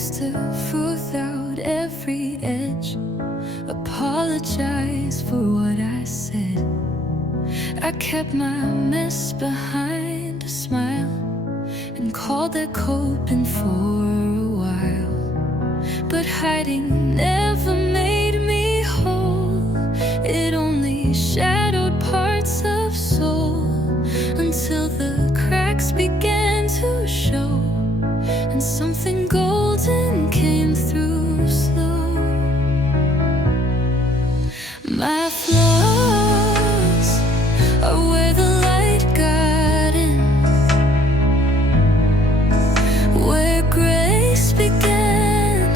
used to smooth out every edge, apologize for what I said. I kept my mess behind a smile and called it coping for a while. But hiding never made me whole. It only shadowed parts of soul until the cracks began to show, and something golden came through slow. My flaws are where the light got in, where grace began,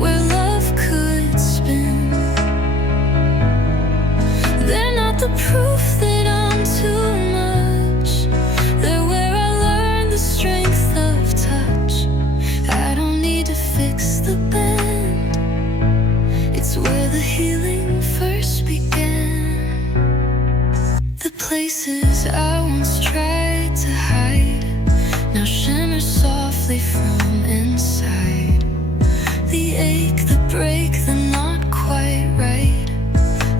where love could spin. They're not the proof that I'm too much. They're where I learned the strength of touch. I don't need to fix the bend. It's where the healing first began. The places I once tried to hide now shimmer softly from inside. The ache, the break, the not quite right,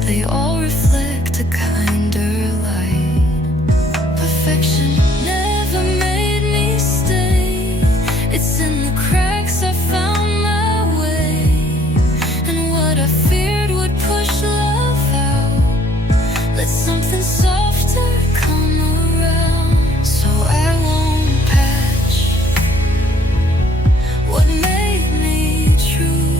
they all reflect a kinder light. Perfection never made me stay. It's in the cracks I found my way, and what I feared would push love out, let something softer come around. So I won't patch what made me true.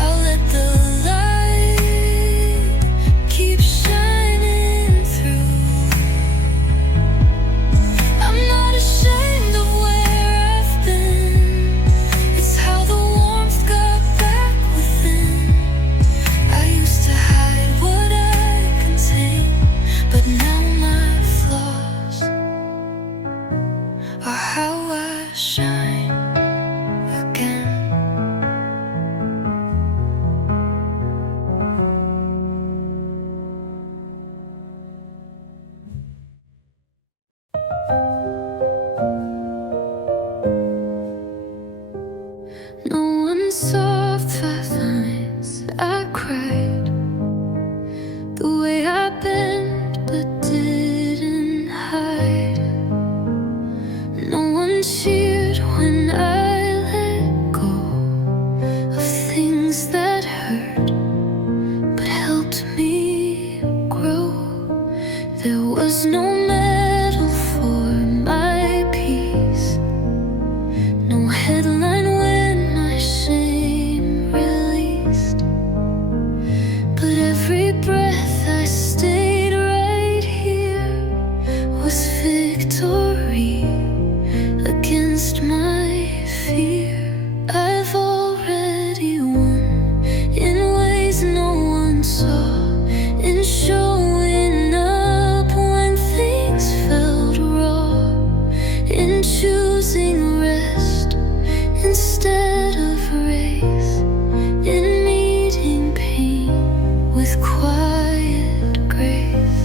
I'll let the light keep shining through. I'm not ashamed of where I've been. It's how the warmth got back within. I used to hide what I contained, but now my flaws are how I shine again. No one saw 5 lines I cried, the way I bent but didn't hide. No one cheered when I let go of things that hurt but helped me grow. There was no medal for my peace, no headline when my shame released. But every breath I stayed right here was victory against my fear. I've already won in ways no one saw, in showing up when things felt raw, in choosing rest instead of race, in meeting pain with quiet grace.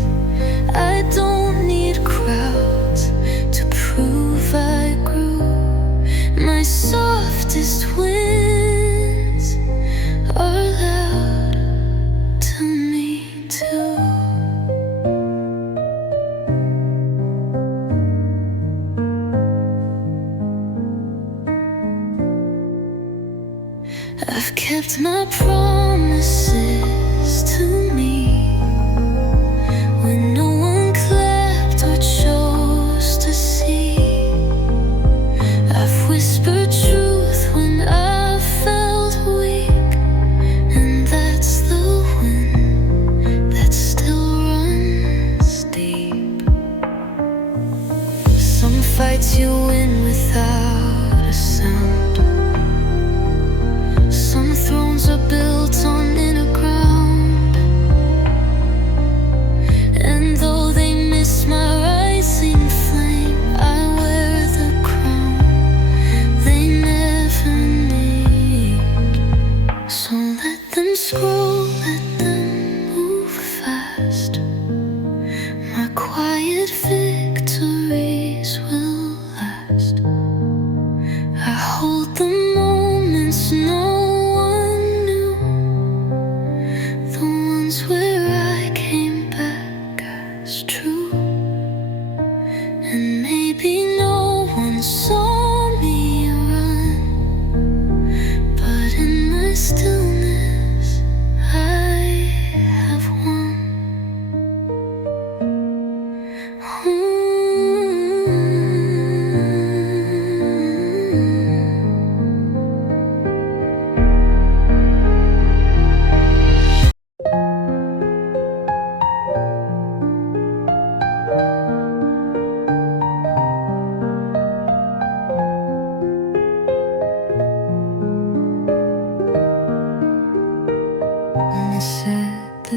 I don't need crowds to prove I grew. My softest winds are loud to me too. I've kept my promises to me.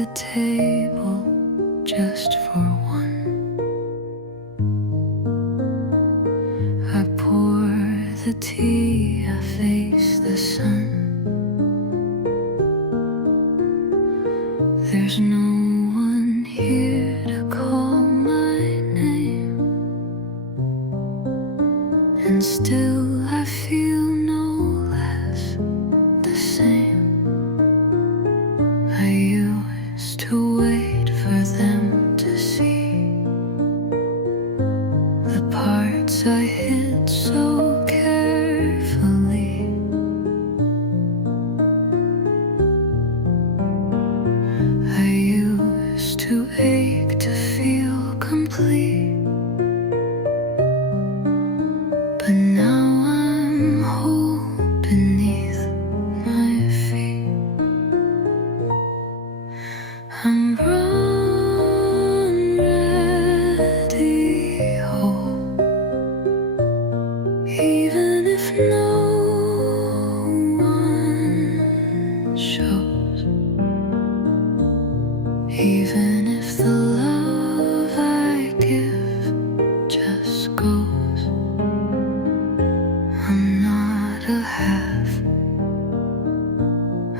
the table just for one. I pour the tea, I face the sun. There's no one here to call my name, and still I feel no less the same. I used to wait for them to see the parts I hid so carefully. I used to ache to feel complete, but now I'm whole beneath my feet. I'm run ready whole, even if no one shows, even if the love I give just goes. I'm not a half,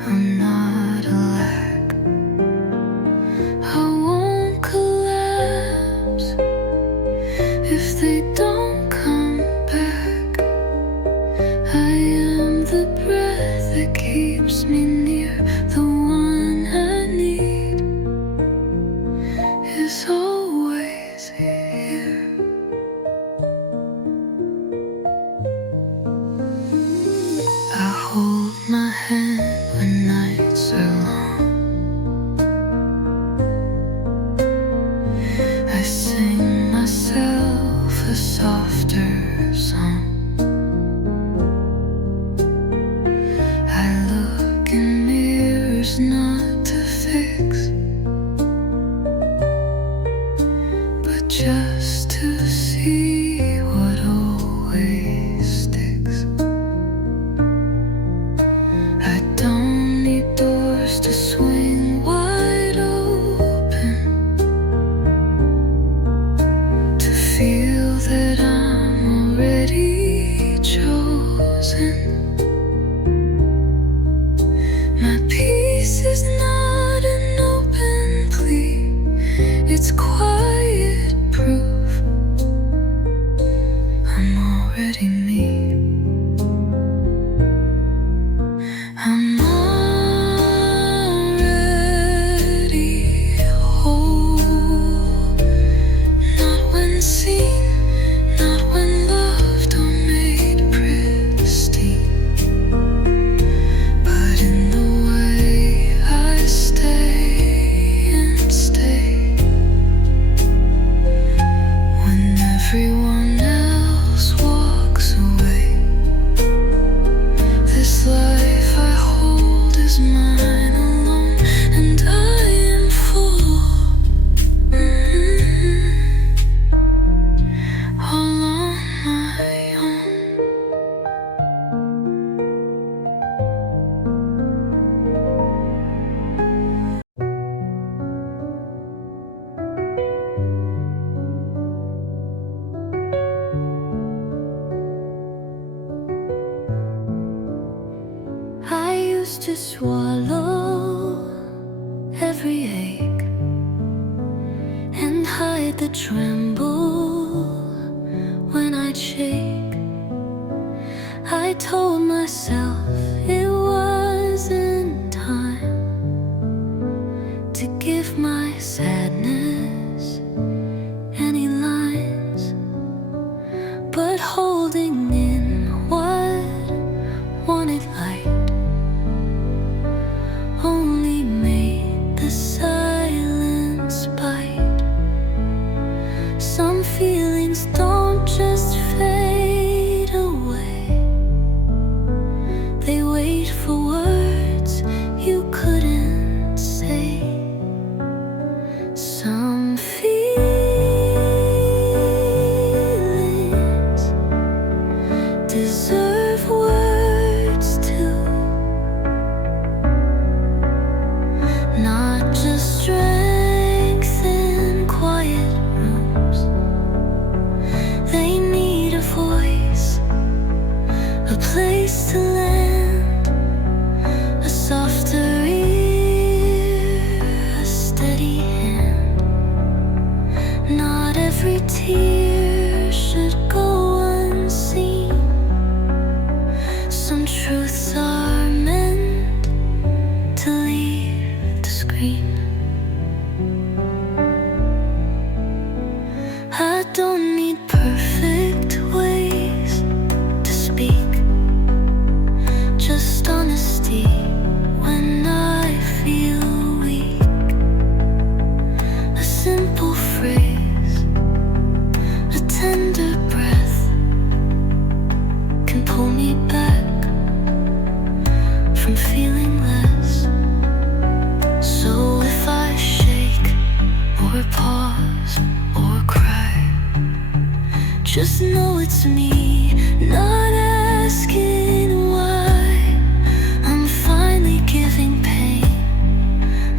I'm not a lack. I won't collapse if they don't come back. I am the breath that keeps me near. The one I need is always here. I hold my hand when nights are long. I sing myself a softer song. I look in mirrors not to fix, but just to see what always sticks. I don't need doors to swing wide open to feel that I'm already chosen. My peace is not an open plea, it's quiet proof I'm already me. I'm already whole, not when seen, not when loved or made pristine, but in the way I stay and stay when everyone else walks away. This life I hold is mine alone, and I am full, all on my own. I used to swallow every ache and hide the tremble when I'd shake. I told myself it wasn't time to give my sadness any lines, but holding in what wanted light only made the silence bite. Some feelings don't just fade away, they wait for words you couldn't say. just know it's me, not asking why. I'm finally giving pain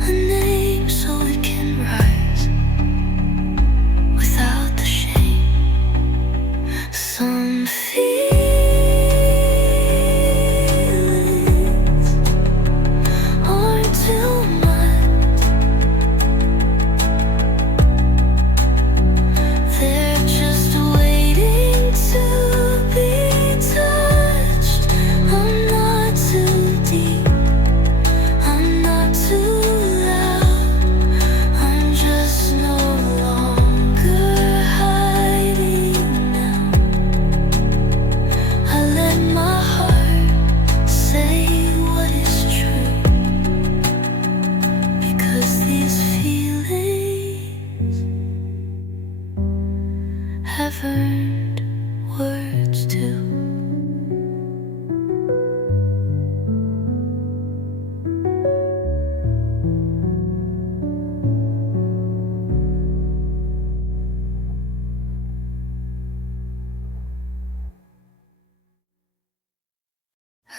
a name so it can rise without the shame. Some feelings aren't too much, they're just waiting to be touched. I'm not too deep, I'm not too loud, I'm just no longer hiding now. I let my heart say what is true, because these feelings have earned words too.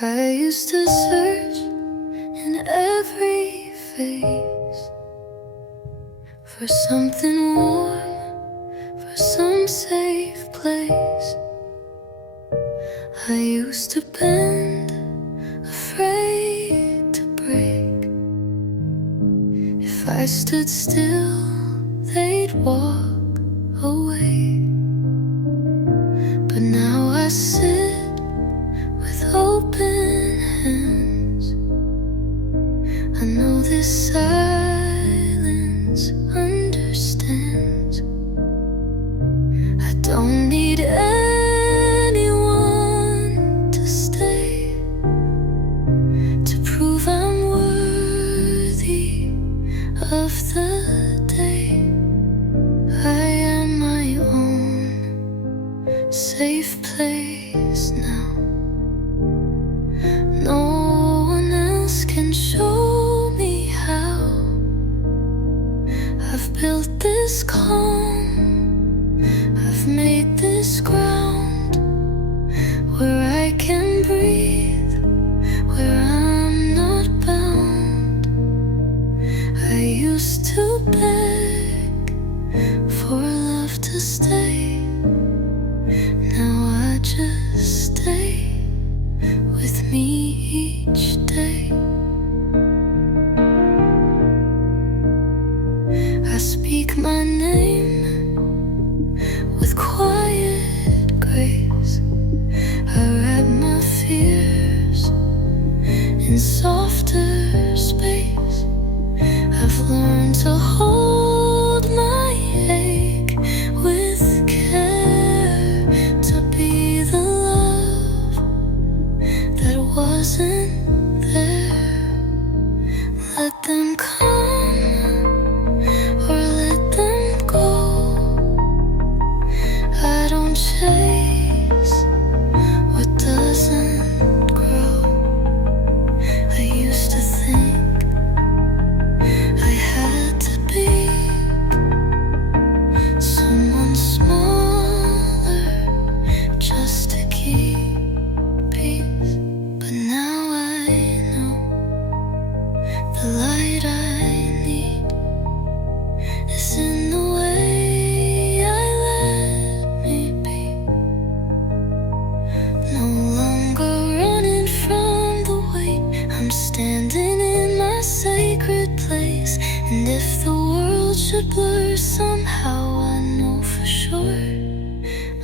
I used to search in every face for something warm, for some safe place. I used to bend, afraid to break. If I stood still, they'd walk away. But now I sit with open hands. I know this silence understands. I don't need anyone to stay to prove I'm worthy of the day. I am my own safe place now. No one else can show me how. I've built this calm, I've made this ground where I can breathe, where I'm not bound. I used to beg for love to stay. Now I just stay with me each day. I speak my name with quiet grace. I wrap my fears in softer space. I've learned to hold my ache with care, to be the love that wasn't there. Let them come or let them go. I don't chase what doesn't grow. I used to think I had to be someone smaller just to keep peace. But now I know the light I need is in the way I let me be. No longer running from the weight, I'm standing in my sacred place. And if the world should blur somehow, I know for sure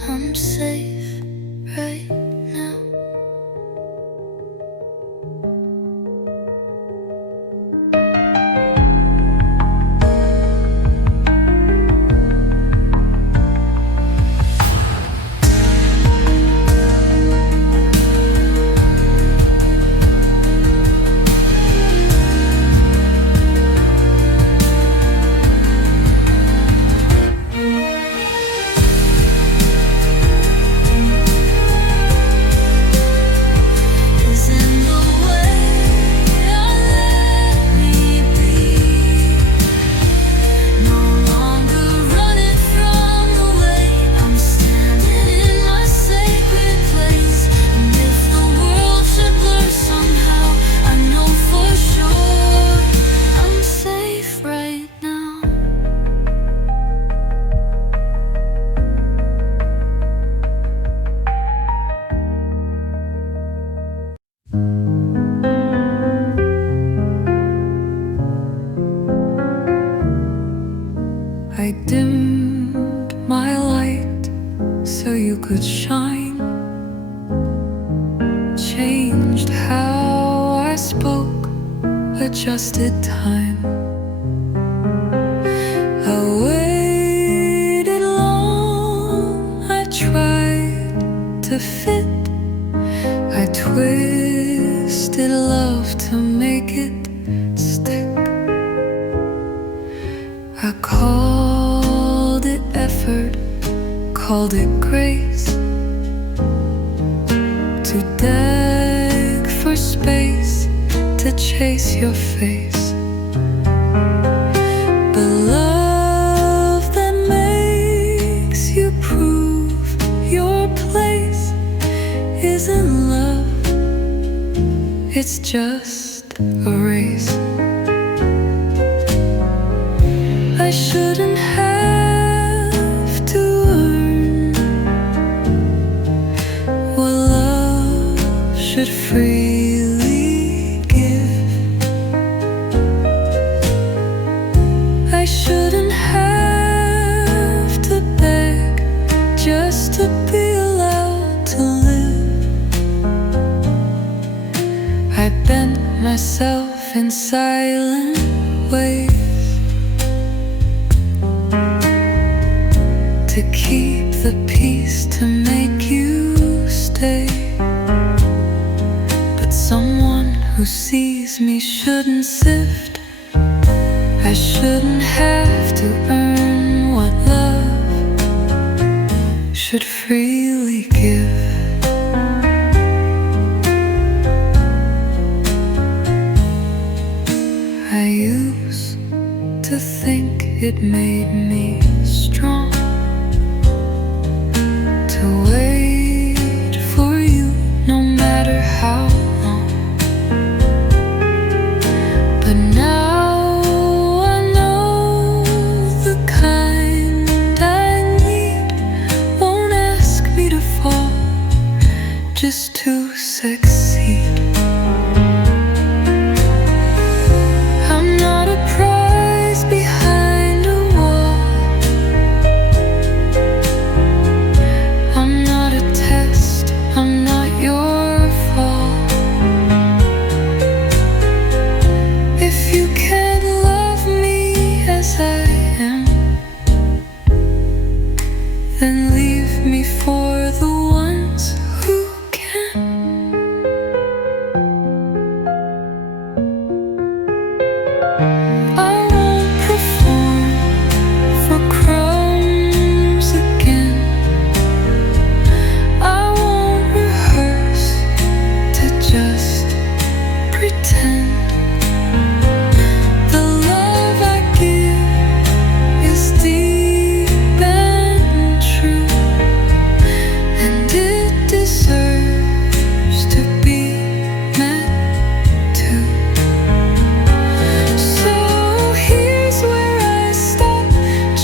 I'm safe right now. I dimmed my light so you could shine, changed how I spoke, adjusted time. I waited long, I tried to fit, I twisted love to make it stick. I called it effort, called it grace, to beg for space, to chase your face. But love that makes you prove your place isn't love, it's just a race. I shouldn't have to earn what love should freely give. I shouldn't have to beg just to be allowed to live. I bent myself in silent ways to keep the peace, to make you stay. But someone who sees me shouldn't sift. I shouldn't have to earn what love should freely give. I used to think it made me strong to wait for you no matter how long. But now I know the kind I need won't ask me to fall just to succeed. I'm not a prize behind a wall, I'm not a test, I'm not your fault. If you can't love me as I am, then leave me for the ones who can. I won't perform for crumbs again. I won't rehearse to just pretend. The love I give is deep and true, and it deserves to be meant to. So here's where I stop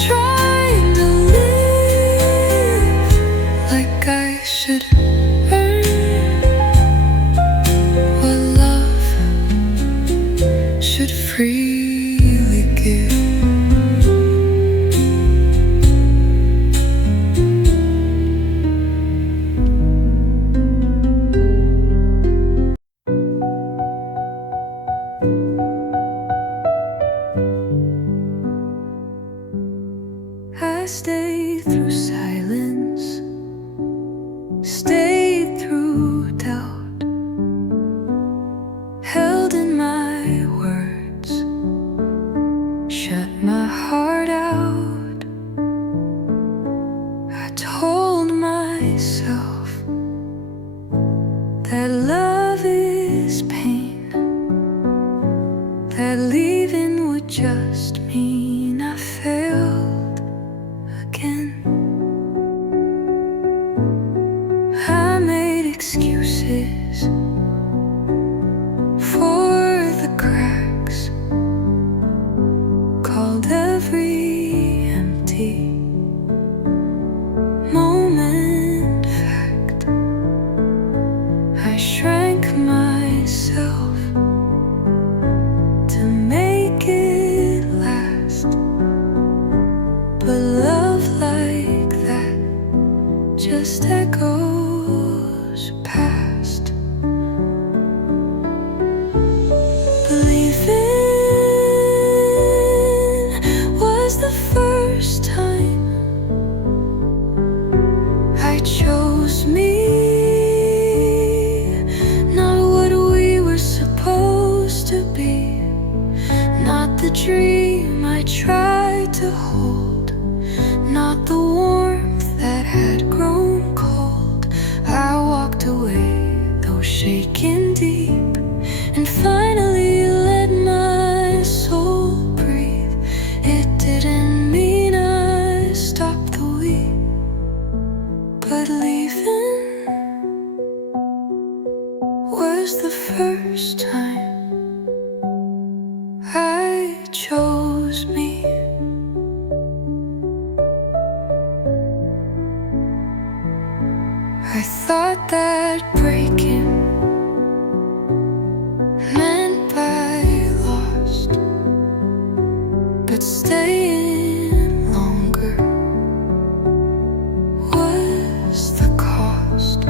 trying to live like I should earn what love should freely give. I stayed through silence, stayed through doubt, held in my words, shut my heart out. I told myself that love is pain, that leaving would just mean I failed again. I made excuses for the cracks, called every empty moment fact. I shrank myself to make it last. the first time I chose me? Not what we were supposed to be, not the dream I tried to hold, not the warmth that had grown cold. I walked away, though shaking deep, and finally let my soul breathe. It didn't mean I stopped the weep, but leaving was the first time I chose me. I thought that breaking meant I lost, but staying longer was the cost.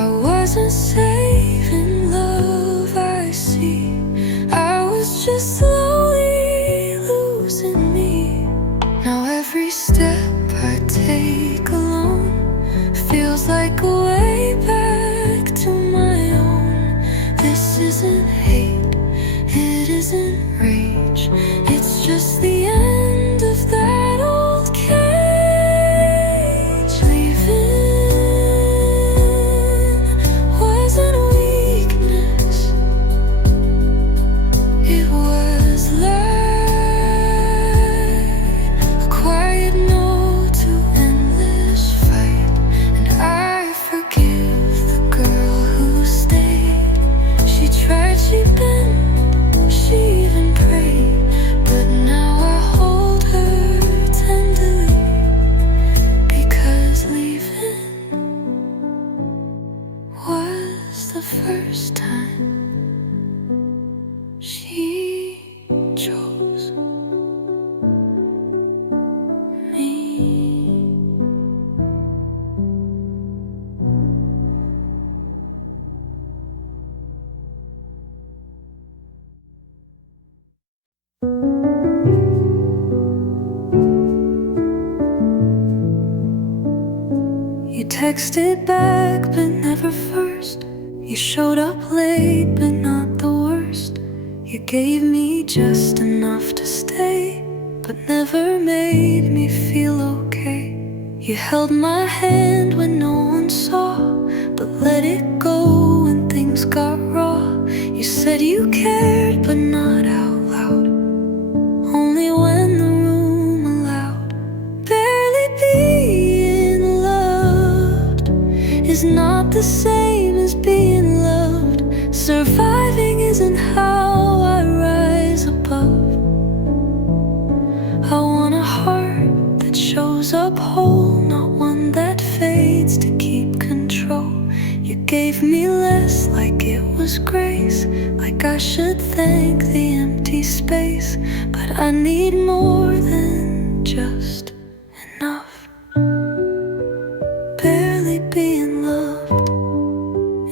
I wasn't saving love, I see. I was just slowly losing me. Now every step I take alone feels like a way back to my own. This isn't hate, it isn't rage, it's just the end of that old cage. Leaving wasn't weakness, it was light, a quiet no to endless fight. And I forgive the girl who stayed. She tried, she bent, she even prayed, but now I hold her tenderly, because leaving was the first time she chose me. You texted back, but never first. You showed up late, but not the worst. You gave me just enough to stay, but never made me feel okay. You held my hand when no one saw, but let it go when things got raw. You said you cared, but not out loud, only when the room allowed. Barely being loved is not the same as being loved. Surviving isn't how I rise above. I want a heart that shows up whole, not one that fades to keep control. You gave me less, like it was grace, like I should thank the empty space. But I need more than just enough. Barely being loved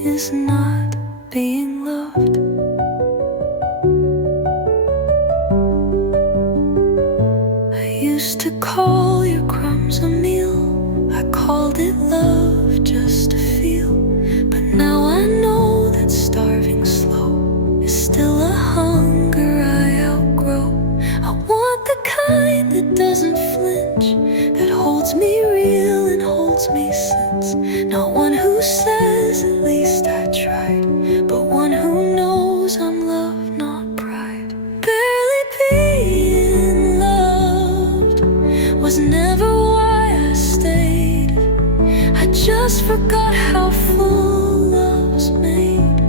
is not being loved. I used to call your crumbs a meal, I called it love just to feel. But now I know that starving slow is still a hunger I outgrow. I want the kind that doesn't flinch, that holds me real and holds me since. Not one who says at least I tried, but one who knows I'm love, not pride. Barely being loved was never why I stayed. I just forgot how full love's made.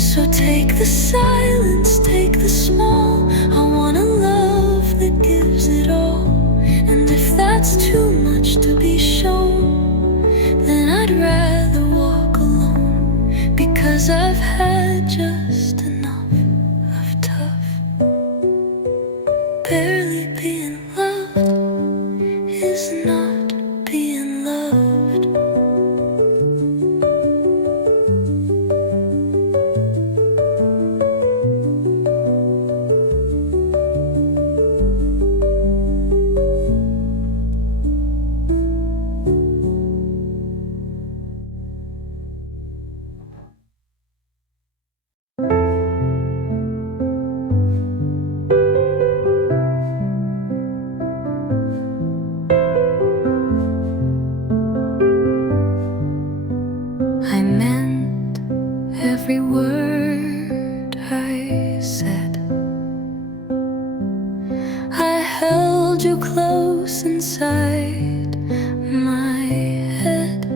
So take the silence, take the small. I want a love that gives it all. And if that's too much to be shown, then I'd rather walk alone, because I've had just enough of tough. Barely being loved is not being loved. hold you close inside my head.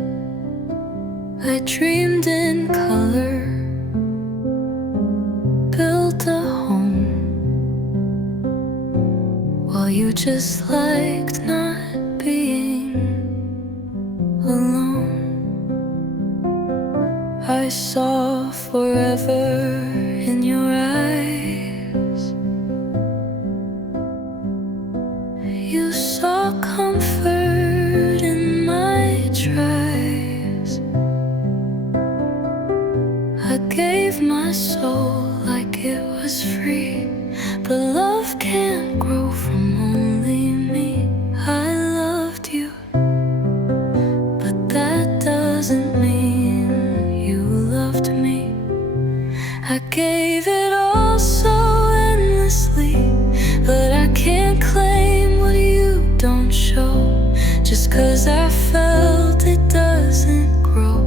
I dreamed in color, built a home, while you just liked not being alone. I saw forever in your eyes. You saw comfort in my tries. I gave my soul like it was free, but love can't grow from only me. I loved you, but that doesn't mean you loved me. I gave it all so endlessly, but I can't claim what you don't show. Just 'cause I felt it doesn't grow.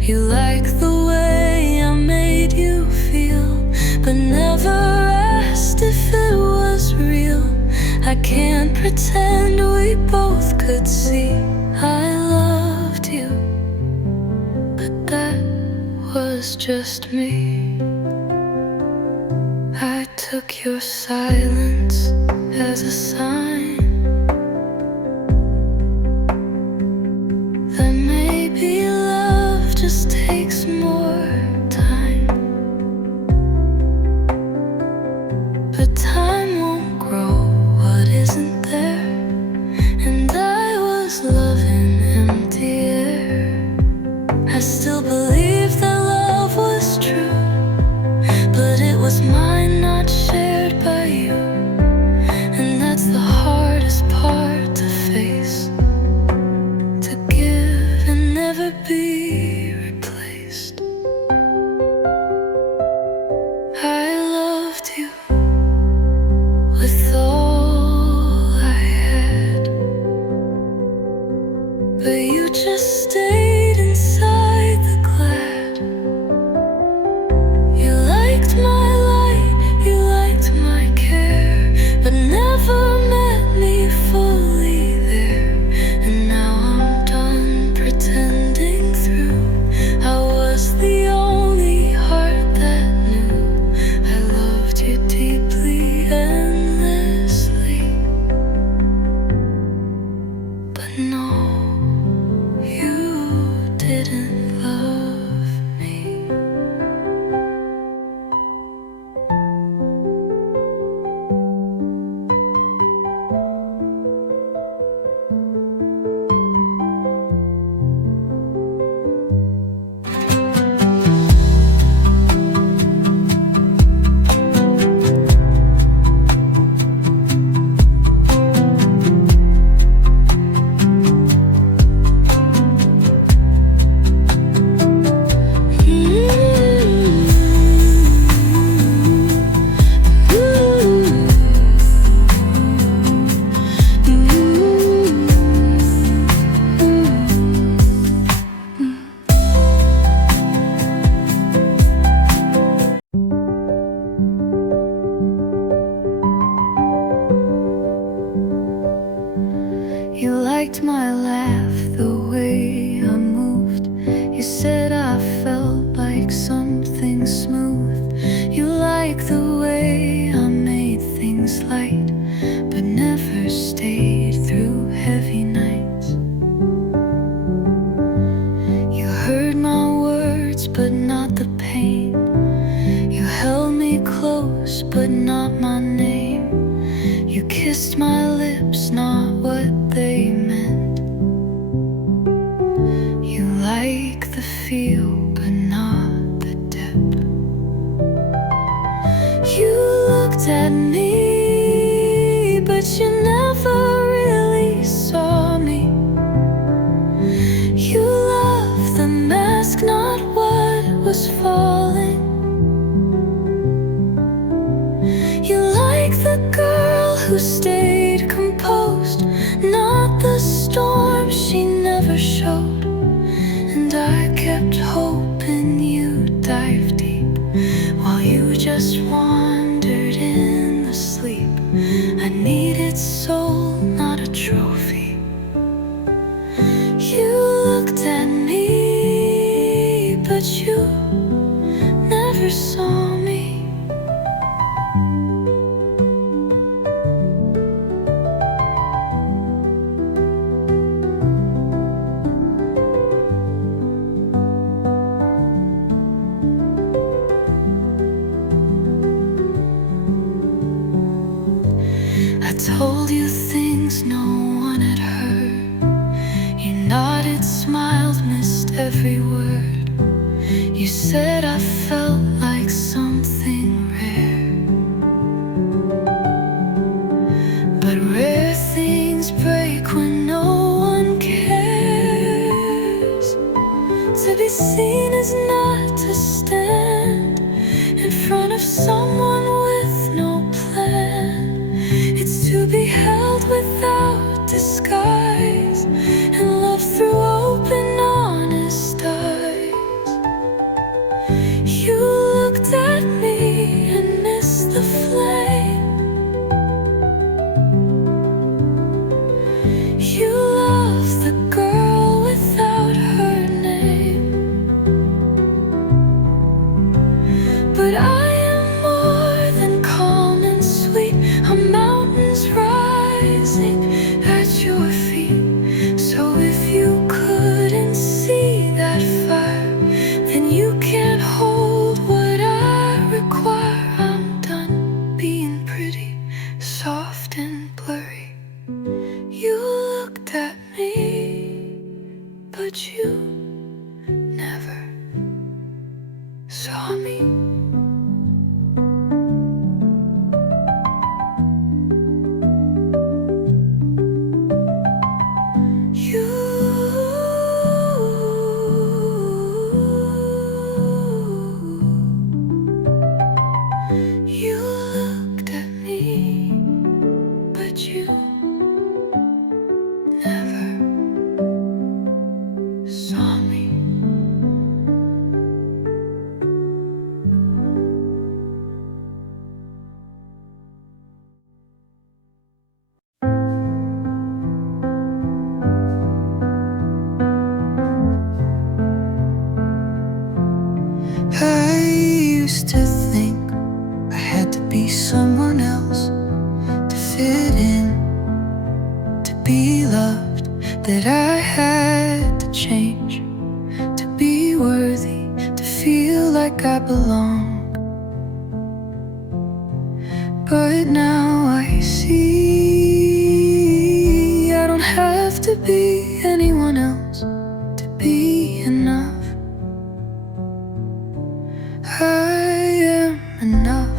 You like the way I made you feel, but never asked if it was real. I can't pretend we both could see I loved you, but that was just me. I took your silence as a sign that maybe love just takes more time. But time won't grow what isn't there, and I was loving empty air. I still believe that love was true, but it was mine, not shared by you. And that's the hardest part to face, to give and never be replaced. I loved you with all I had, but you just stayed inside the glad. You liked my light, you liked my care, but never met me fully there. And now I'm done pretending through. I was the only heart that knew I loved you deeply, endlessly. But no, you didn't love me. You liked my laugh, the way I moved. You said I felt like something smooth. You liked the way I made things light, but never stayed through heavy nights. You heard my words, but not the pain. You held me close, but not my name. You kissed my lips, not what they meant. You like the feel, but not the depth. You looked at me, but you never really saw me. You loved the mask, not what was falling. You like the girl who stayed composed, not the storm she never showed. And I kept hoping you'd dive deep, while you just wandered in the sleep I needed soul trophy. You looked at me, but you never saw me. I told you things no one had heard. You nodded, smiled, missed every word. You said I felt like something rare. But rare things break when no one cares. To be seen is not to stand in front of someone with no plan. It's to be held without disguise and love through open, honest eyes. You looked at me and missed the flame. You loved the girl without her name. But I am more than calm and sweet. I'm mountains rising at your feet. So if you couldn't see that fire, then you can't hold what I require. I'm done being pretty, soft and blurry. You looked at me, but you never saw me. You looked at me, but you never saw me. I used to think I had to be someone else to fit in, to be loved, that I had to change, to be worthy, to feel like I belong. But now I see I don't have to be anyone else to be enough. I am enough,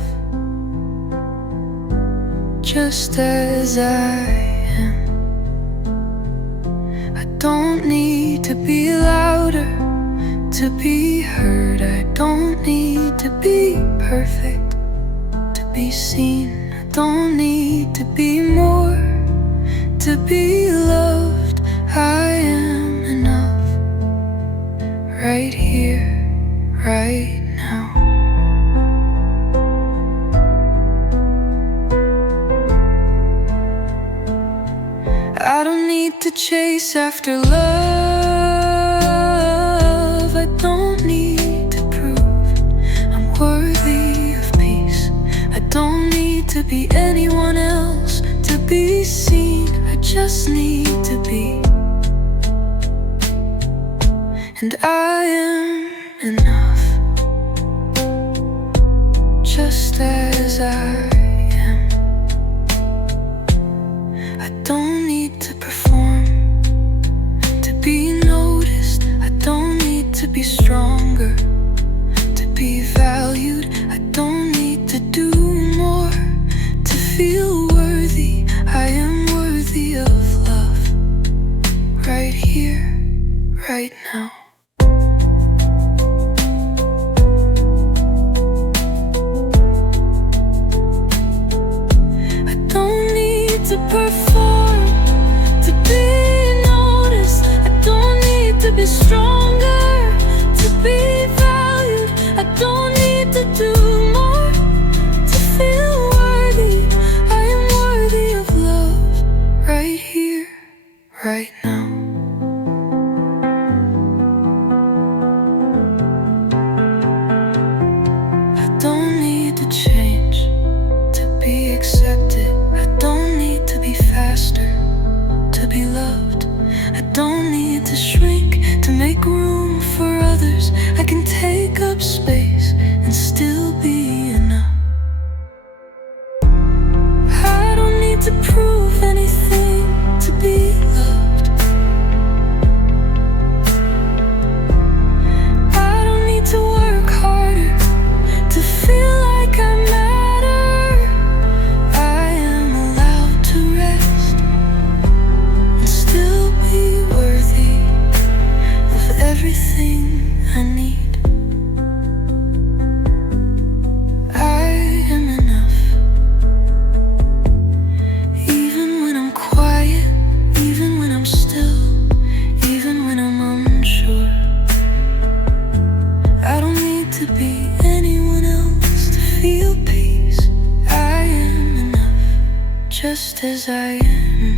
just as I am. I don't need to be louder to be heard. I don't need to be perfect to be seen. I don't need to be more to be loved. I am enough, right here, right now. I don't need to chase after love. I don't need to prove I'm worthy of peace. I don't need to be anyone else to be seen. I just need to be. And I am enough, just as I am. I don't need to perform to be noticed. I don't need to be stronger to be valued. I don't need to do more to feel worthy. I am worthy of love, right here, right now. To perform, to be noticed. I don't need to be stronger to be valued. I don't need to do more to feel worthy. I am worthy of love, right here, accepted. I don't need to be faster to be loved. I don't need to shrink to make room for others. I can take up space and still be enough. I don't need to prove anything to be loved. I don't need to work harder to feel like I matter. I am allowed to rest and still be worthy of everything I need. I am enough, even when I'm quiet, even when I'm still, even when I'm unsure. I don't need to be anyone else to feel peace. I am enough, just as I am.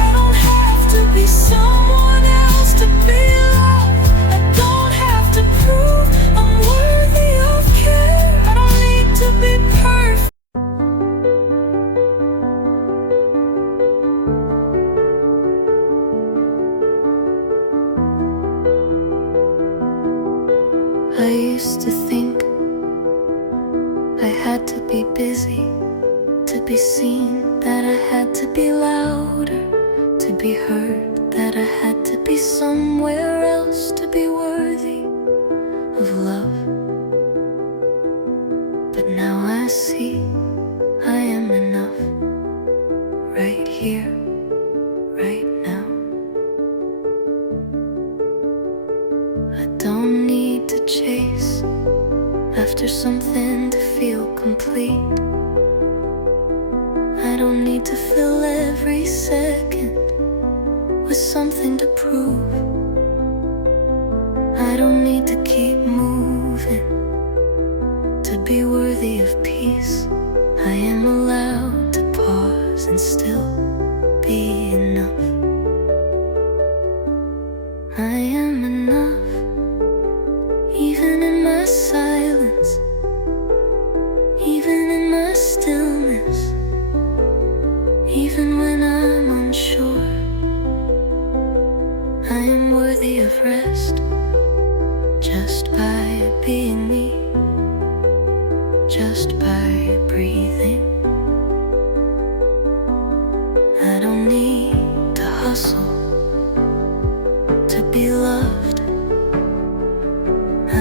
I don't have to be someone else to be loved. I don't have to prove I'm worthy of care. I don't need to be perfect. I used to think I had to be busy to be seen, that I had to be louder to be heard, that I had to be somewhere else to be worthy of love. But now I see I am enough, right here, right now. I don't need to chase after something to feel complete. I don't need to fill every second with something to prove. I don't need to keep moving to be worthy of peace. I am allowed to pause and still be enough. I am enough, even in my silence, even in my stillness, even when I'm unsure. I am worthy of rest just by being me, just by breathing. I don't need to hustle to be loved.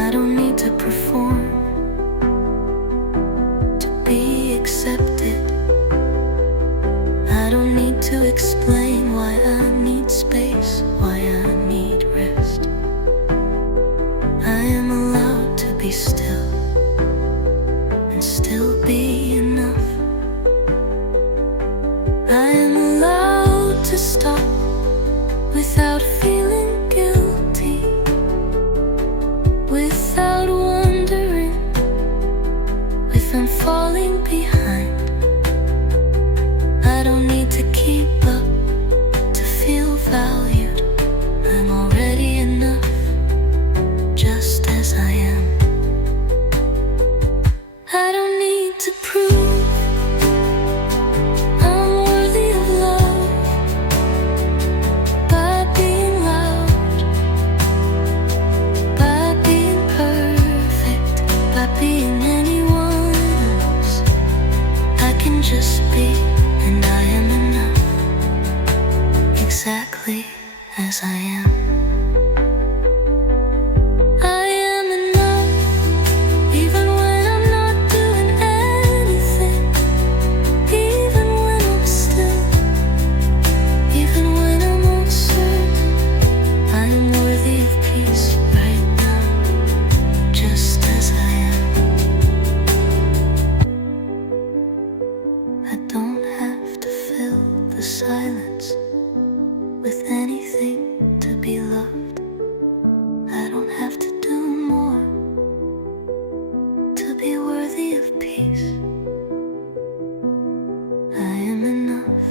I don't need to perform to be accepted. I don't need to explain why I need space, why I need rest. I am allowed to be still and still be enough. I am allowed to stop without feeling guilty, without wondering if I'm falling behind. I don't need to keep up to feel valued. I'm already enough, just as I am. I don't need to prove I'm worthy of love by being loud, by being perfect, by being anyone else. I can just be, and I am enough, exactly as I am. I am enough, even when I'm not doing anything, even when I'm still, even when I'm uncertain. I am worthy of peace right now, just as I am. I don't have to fill the silence with anything to be loved. I don't have to do more to be worthy of peace. I am enough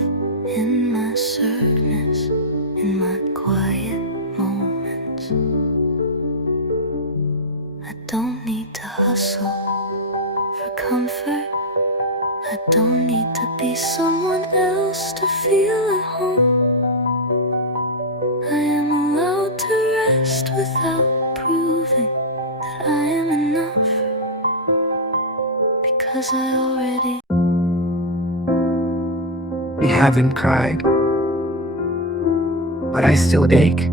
in my sadness, in my quiet moments. I don't need to hustle comfort. I don't need to be someone else to feel at home. I am allowed to rest without proving that I am enough, because I already. We haven't cried, but I still ache.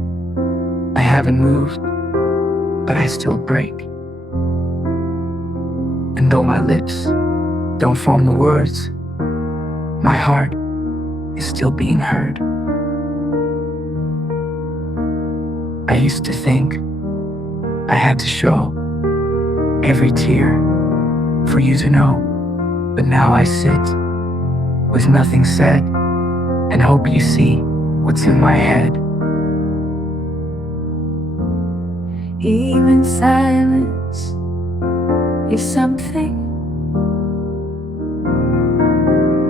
I haven't moved, but I still break. And though my lips don't form the words, my heart is still being heard. I used to think I had to show every tear for you to know, but now I sit with nothing said and hope you see what's in my head. Even silence is something.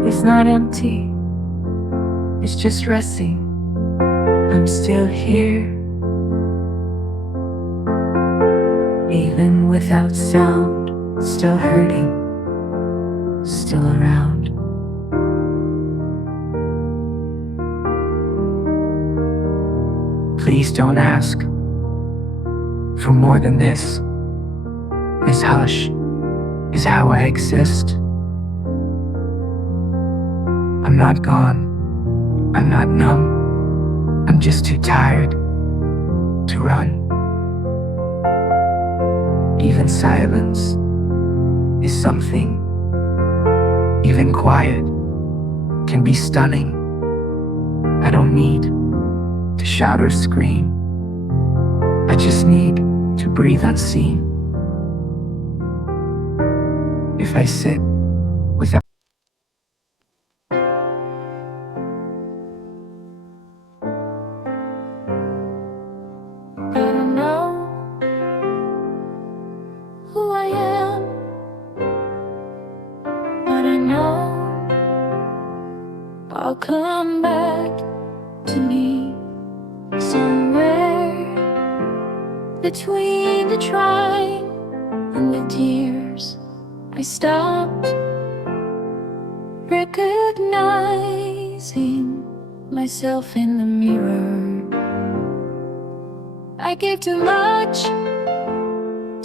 It's not empty, it's just resting. I'm still here, even without sound. Still hurting, still around. Please don't ask for more than this. This hush is how I exist. I'm not gone, I'm not numb, I'm just too tired to run. Even silence is something. Even quiet can be stunning. I don't need to shout or scream. I just need to breathe unseen. If I sit without I don't know who I am, but I know I'll come back to me somewhere between the trying and the tears. I stopped recognizing myself in the mirror. I gave too much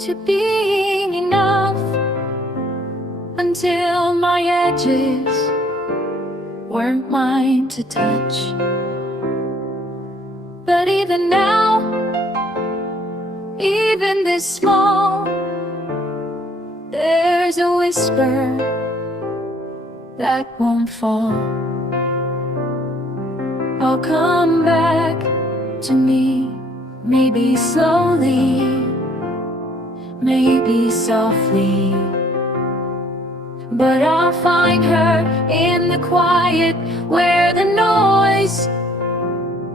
to being enough, until my edges weren't mine to touch. But even now, even this small, there's a whisper that won't fall. I'll come back to me, maybe slowly, maybe softly, but I'll find her in the quiet where the noise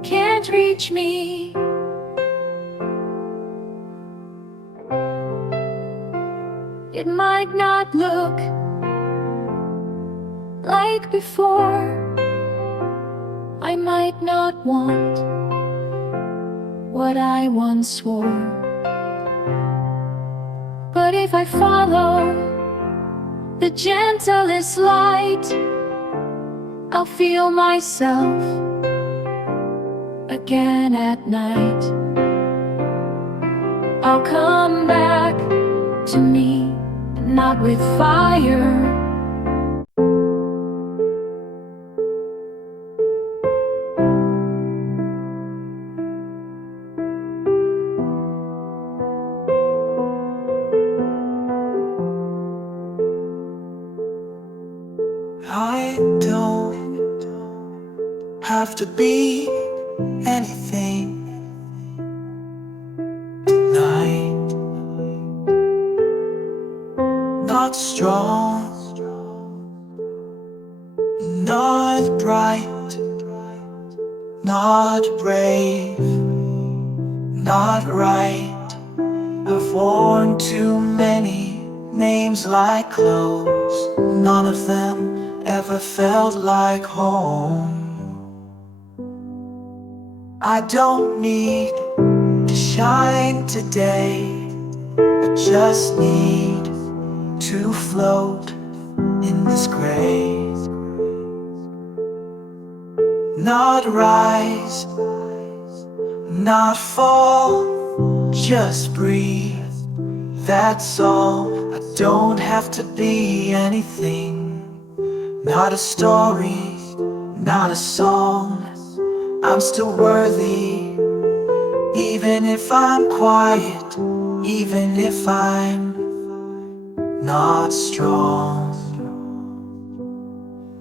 can't reach me. It might not look like before, I might not want what I once swore, but if I follow the gentlest light, I'll feel myself again at night. I'll come back to me, not with fire. I don't have to be anything tonight. Not strong, not bright, not brave, not right. I've worn too many names like clothes. None of them ever felt like home. I don't need to shine today, I just need to float in this grace, not rise, not fall, just breathe. That's all. I don't have to be anything, not a story, not a song. I'm still worthy, even if I'm quiet, even if I'm not strong.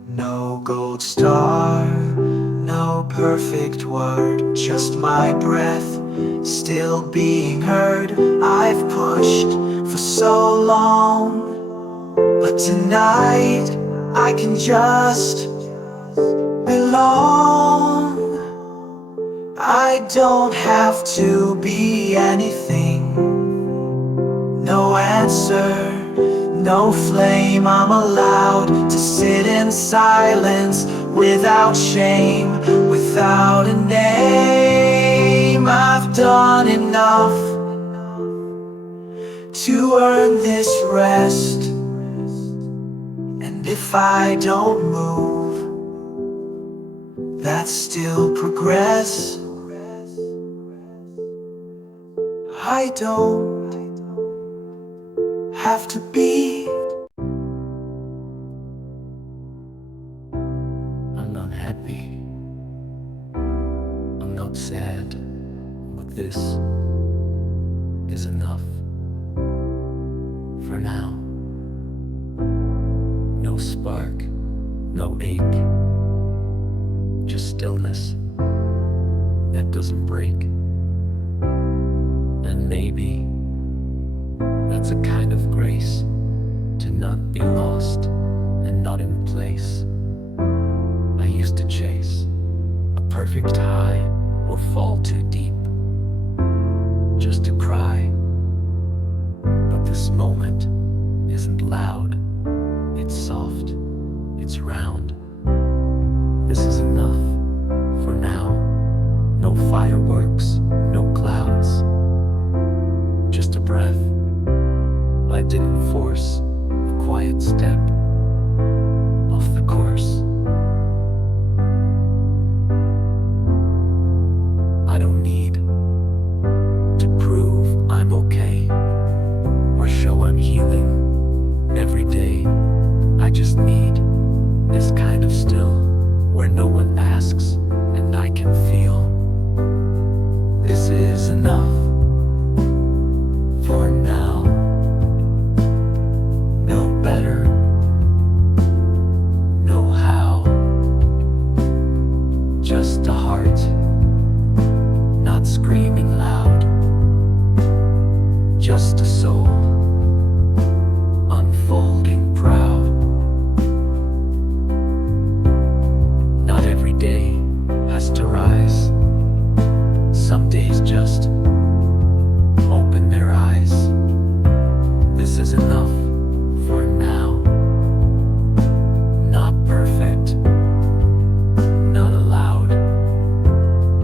No gold star, no perfect word, just my breath still being heard. I've pushed for so long, but tonight I can just belong. I don't have to be anything, no answer, no flame. I'm allowed to sit in silence without shame, without a name. I've done enough to earn this rest, and if I don't move, that's still progress. I don't have to be. I'm not happy, I'm not sad, but this is enough for now. No spark, no ache, just stillness that doesn't break. And maybe that's a kind of grace, to not be lost and not in place. I used to chase a perfect high or fall too deep just to cry. But this moment isn't loud, it's soft, it's round. This is enough for now. No fireworks, no clouds, just a breath. I didn't force a quiet step off the course. I don't need to prove I'm okay or show I'm healing every day. I just need this kind of still, where no one asks and I can feel. This is enough for now. No better, no how. Just a heart, not screaming loud. Just a soul, unfolding proud. Not every day has to rise. Some days just open their eyes. This is enough for now. Not perfect, not allowed,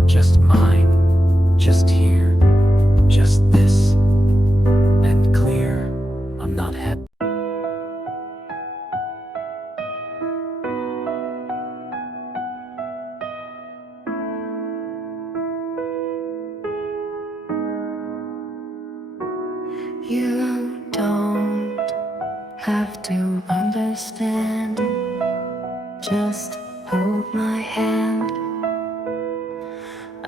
just mine, just here, just this, and clear. I'm not happy. You don't have to understand, just hold my hand.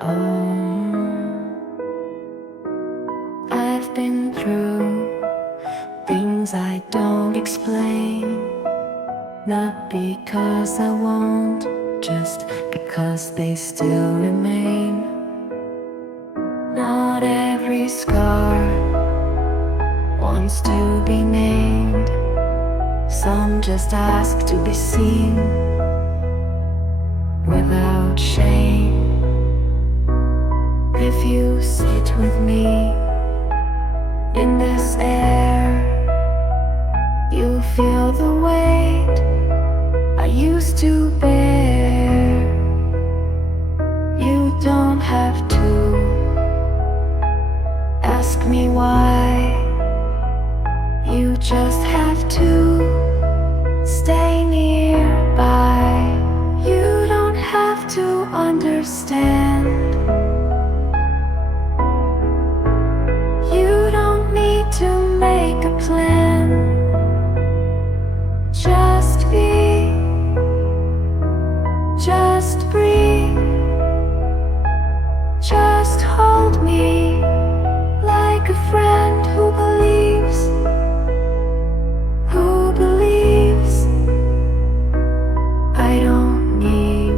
Oh, I've been through things I don't explain, not because I won't, just because they still remain. Not every scar wants to be named. Some just ask to be seen without shame. If you sit with me in this air, you feel the weight I used to bear. You don't have to ask me why. You just have to stay nearby. You don't have to understand. You don't need to make a plan. Just be, just breathe. Just hold me like a friend who believes, I don't need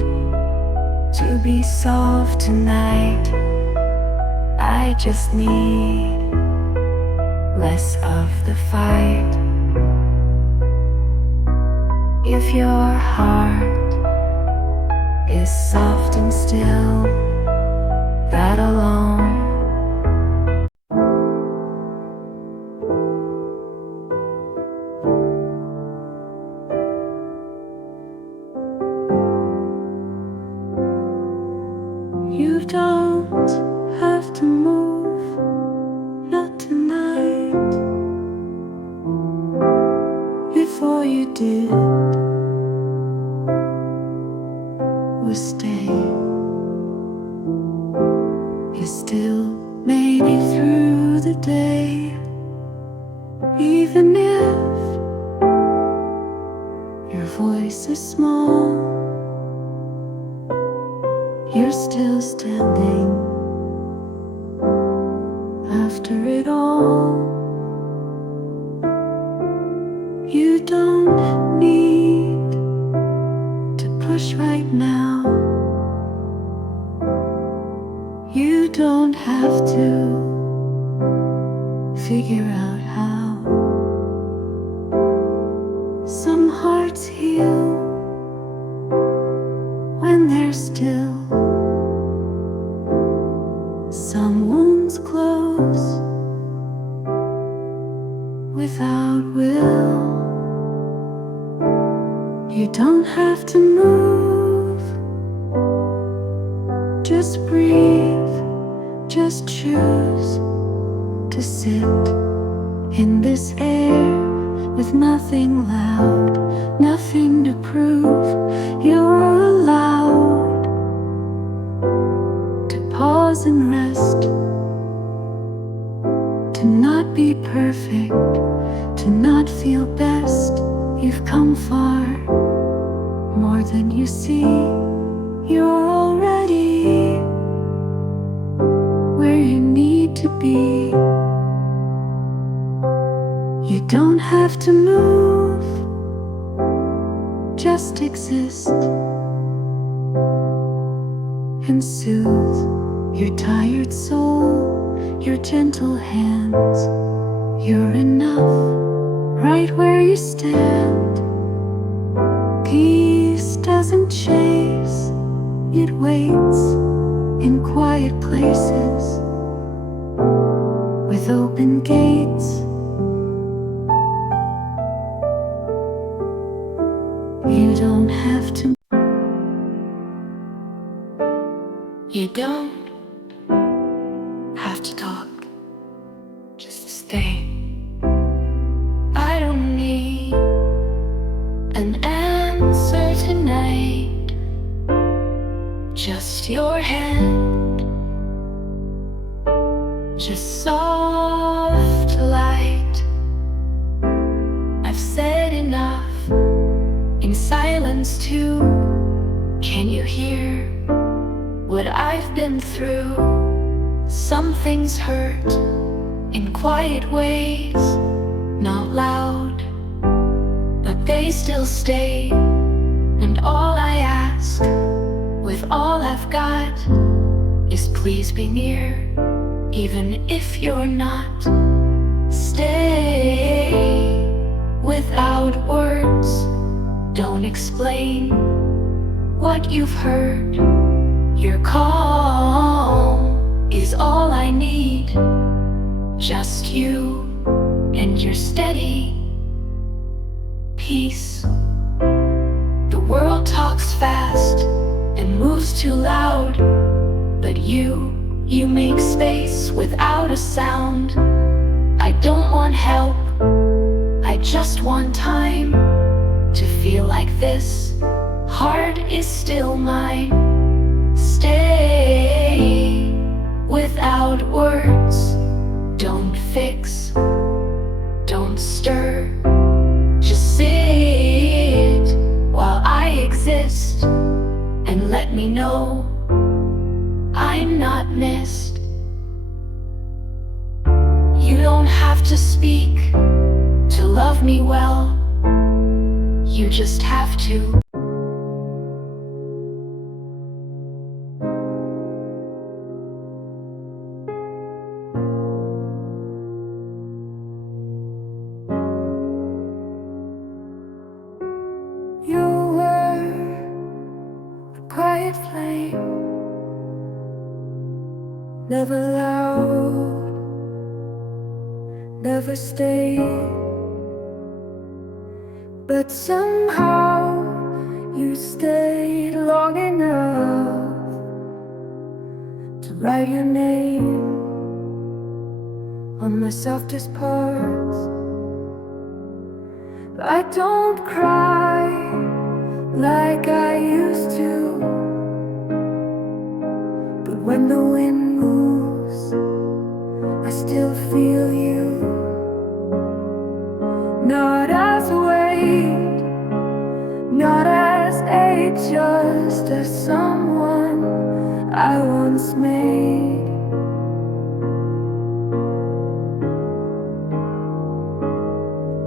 to be soft tonight. I just need less of the fight. If your heart is soft and still, that alone you don't have to move, not tonight. Before you did was stay. You still made it through the day, even if your voice is small. You're still standing after it all. You don't need to push right now. You don't have to figure out how. Some hearts heal when they're still. Some wounds close without will. You don't have to move, just breathe, just choose to sit in this air with nothing loud, nothing to prove. You're allowed to pause and rest, to not be perfect, to not feel best. You've come far, more than you see. You're already where you need to be. You don't have to move, just exist and soothe your tired soul, your gentle hands. You're enough right where you stand. Peace doesn't chase, it waits in quiet places with open gates. You don't have to. You don't have to talk, just stay. I don't need an answer tonight, just your hand, just soft light. I've said enough in silence too. Can you hear what I've been through? Some things hurt in quiet ways, not loud, but they still stay. And all I ask, with all I've got, is please be near, even if you're not. Stay without words, don't explain what you've heard. Your calm is all I need, just you and your steady peace. The world talks fast and moves too loud, but you make space without a sound. I don't want help, I just want time to feel like this. Heart is still mine. Stay without words. Don't fix, don't stir. Just sit while I exist, and let me know I'm not missed. You don't have to speak to love me well. You just have to. You were a quiet flame, never loud, never stayed. But somehow you stayed long enough to write your name on my softest parts. I don't cry like I used to, but when the wind moves, I still feel you. Not as weight, not as a, just as someone I once made.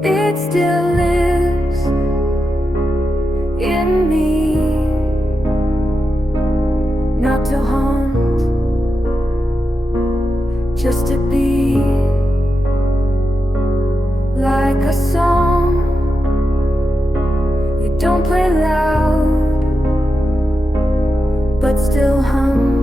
It still lives in me, not to haunt, just to be like a song you don't play loud, but still hum.